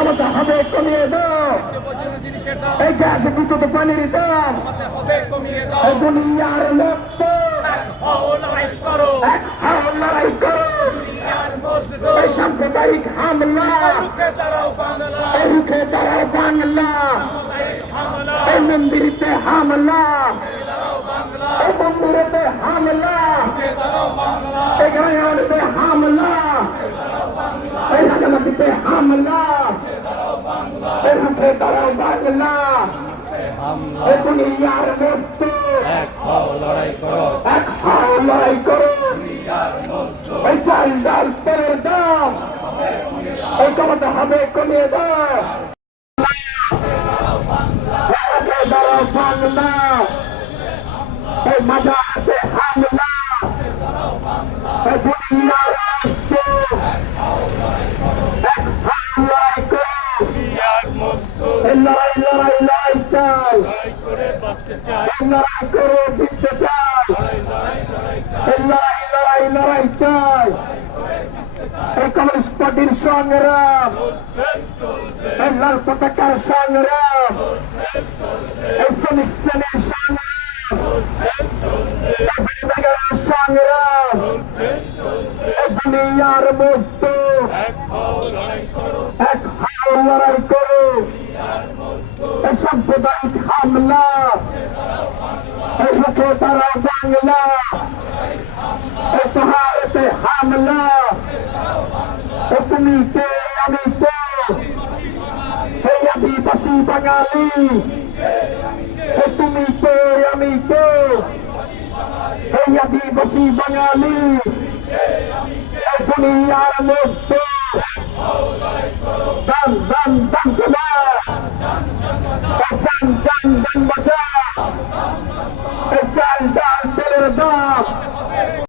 কমাতে হবে, কমিয়ে দাও। এই গ্যাস বিদ্যুৎ পানির দাম এই দুনিয়ার মুক্ত এক হও লড়াই করো এই সাম্প্রদায়িক হামলা এই রুখে দাঁড়াও বাংলা এই মন্দিরেতে হামলা এই মন্দিরেতে হামলা এই গ্রামেতে হামলা এই রাজনীতিতে হামলা এই রুখে দাঁড়াও বাংলা এই দুনিয়ার মুক্ত এক হও লড়াই করো এক হও লড়াই করো এই চাল ডাল তেলের দাম এই কমাতে হবে, কমিয়ে দাও। দাঁড়াও বাংলা এই মাঝাতে হামলা এই দুনিয়ার মুক্ত এক হও লড়াই করো এই লড়াই লড়াই লড়াই চাই এই লড়াই করে জিততে চাই এই লড়াই লড়াই লড়াই চাই এই কমিউনিস্ট পার্টির সংগ্রাম এই লাল পতাকার সংগ্রাম এই শ্রমিক শ্রেণীর সংগ্রাম এই বেদাগের সংগ্রাম এই দুনিয়ার মুক্ত এক হও লড়াই করো এই সাম্প্রদায়িক হামলা এই রুখে দাঁড়াও বাংলা এই পাহাড়েতে হামলা এই তুমি কে আমি কে এই আদিবাসী বাঙালি এই তুমি কে আমি কে এই আদিবাসী বাঙালি এই দুনিয়ার মুক্ত দান দান দান